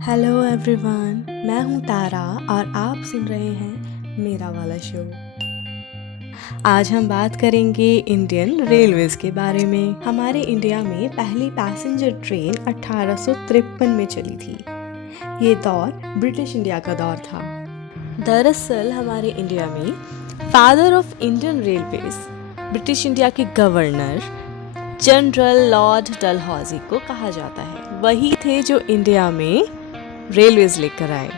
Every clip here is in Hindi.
हेलो एवरीवन, मैं हूँ तारा और आप सुन रहे हैं मेरा वाला शो। आज हम बात करेंगे इंडियन रेलवेज के बारे में। हमारे इंडिया में पहली पैसेंजर ट्रेन 1853 में चली थी। ये दौर ब्रिटिश इंडिया का दौर था। दरअसल हमारे इंडिया में father of Indian railways British India के गवर्नर जनरल लॉर्ड डलहौजी को कहा जाता है। वही थे जो इंडिया में रेलवेज लेकर आए।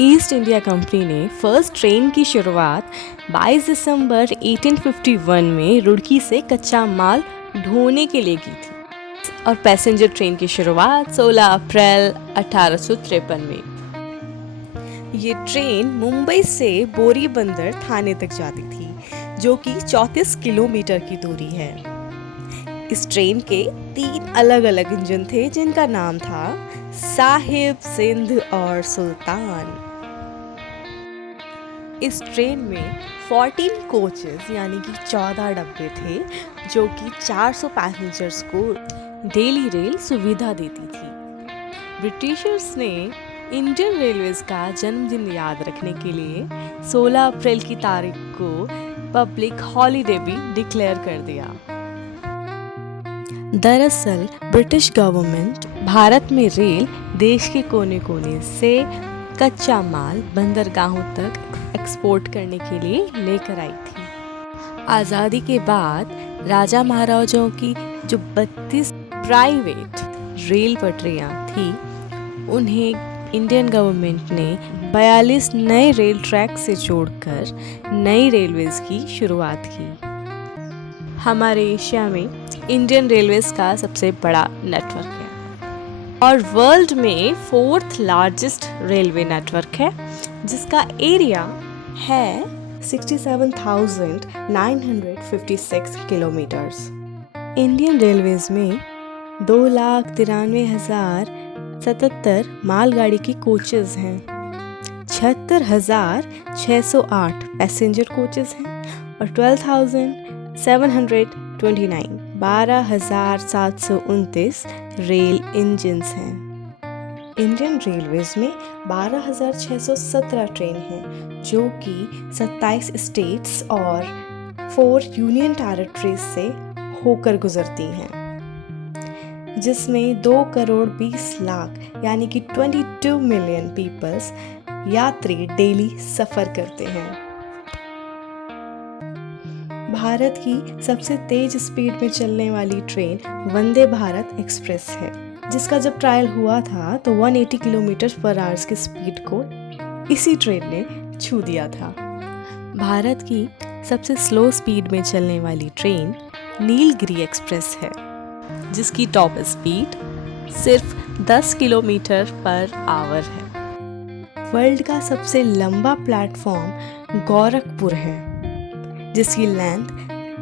ईस्ट इंडिया कंपनी ने फर्स्ट ट्रेन की शुरुआत 22 दिसंबर 1851 में रुड़की से कच्चा माल ढोने के लिए की थी और पैसेंजर ट्रेन की शुरुआत 16 अप्रैल 1853 में। ये ट्रेन मुंबई से बोरीबंदर थाने तक जाती थी, जो कि 34 किलोमीटर की दूरी है। इस ट्रेन के 3 अलग अलग इंजन थे, जिनका नाम था साहिब, सिंध और सुल्तान। इस ट्रेन में 14 कोचेस यानी कि 14 डब्बे थे, जो कि 400 पैसेंजर्स को डेली रेल सुविधा देती थी। ब्रिटिशर्स ने इंडियन रेलवेज का जन्मदिन याद रखने के लिए 16 अप्रैल की तारीख को पब्लिक हॉलिडे भी डिक्लेयर कर दिया। दरअसल ब्रिटिश गवर्नमेंट भारत में रेल देश के कोने कोने से कच्चा माल बंदरगाहों तक एक्सपोर्ट करने के लिए लेकर आई थी। आज़ादी के बाद राजा महाराजाओं की जो 32 प्राइवेट रेल पटरियां थी, उन्हें इंडियन गवर्नमेंट ने 42 नए रेल ट्रैक से जोड़कर नई रेलवेज की शुरुआत की। हमारे एशिया में इंडियन रेलवेज का सबसे बड़ा नेटवर्क है और वर्ल्ड में 4th लार्जेस्ट रेलवे नेटवर्क है, जिसका एरिया है 67,956 किलोमीटर्स। इंडियन रेलवेज में 2,93,077 मालगाड़ी की कोचेज हैं, 76,608 पैसेंजर कोचेज हैं और 12,729 रेल इंजन्स हैं। इंडियन रेलवेज में 12,617 ट्रेन हैं, जो कि 27 स्टेट्स और 4 यूनियन टेरिटरीज से होकर गुजरती हैं, जिसमें 2,20,00,000 यानी कि 22 मिलियन पीपल्स यात्री डेली सफ़र करते हैं। भारत की सबसे तेज स्पीड में चलने वाली ट्रेन वंदे भारत एक्सप्रेस है, जिसका जब ट्रायल हुआ था तो 180 किलोमीटर पर आवर्स की स्पीड को इसी ट्रेन ने छू दिया था। भारत की सबसे स्लो स्पीड में चलने वाली ट्रेन नीलगिरी एक्सप्रेस है, जिसकी टॉप स्पीड सिर्फ 10 किलोमीटर पर आवर है। वर्ल्ड का सबसे लंबा प्लेटफॉर्म गोरखपुर है, जिसकी लेंथ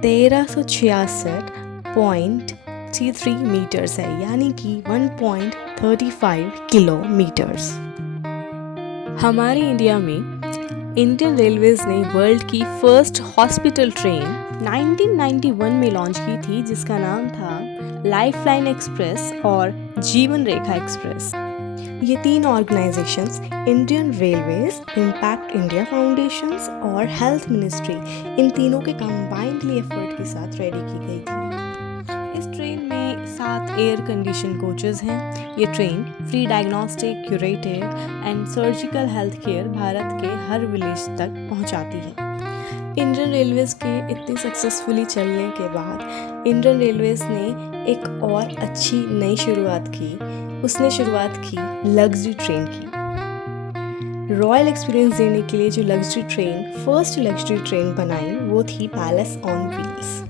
1366.33 मीटर्स है, यानी कि 1.35 किलोमीटर्स। हमारे इंडिया में इंडियन रेलवेज ने वर्ल्ड की फर्स्ट हॉस्पिटल ट्रेन 1991 में लॉन्च की थी, जिसका नाम था लाइफलाइन एक्सप्रेस और जीवन रेखा एक्सप्रेस। ये 3 organisations Indian railways, impact India foundations और हेल्थ मिनिस्ट्री, इन तीनों के कंबाइंडली एफर्ट के साथ रेडी की गई थी। इस ट्रेन में 7 एयर कंडीशन कोचेस हैं। ये train free diagnostic, curative and surgical health care Bharat के हर विलेज तक पहुंचाती है। इंडियन रेलवेज के इतनी सक्सेसफुली चलने के बाद इंडियन रेलवेज ने एक और अच्छी नई शुरुआत की। उसने शुरुआत की लग्जरी ट्रेन की। रॉयल एक्सपीरियंस देने के लिए जो luxury train, first luxury train बनाई, वो थी palace on wheels.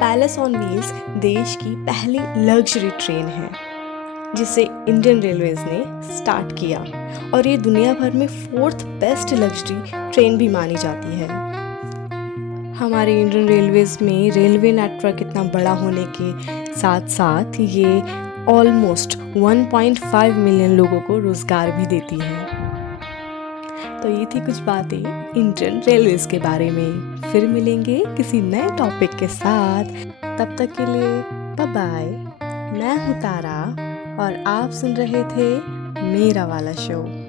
Palace on wheels देश की पहली लग्जरी ट्रेन है, जिसे इंडियन रेलवेज ने स्टार्ट किया और ये दुनिया भर में 4th बेस्ट लग्जरी ट्रेन भी मानी जाती है। हमारे इंडियन रेलवेज में रेलवे नेटवर्क इतना बड़ा होने के साथ साथ ये ऑलमोस्ट 1.5 मिलियन लोगों को रोजगार भी देती है। तो ये थी कुछ बातें इंडियन रेलवेज के बारे में। फिर मिलेंगे किसी नए टॉपिक के साथ। तब तक के लिए बाय बाय। मैं हूँ तारा और आप सुन रहे थे मेरा वाला शो।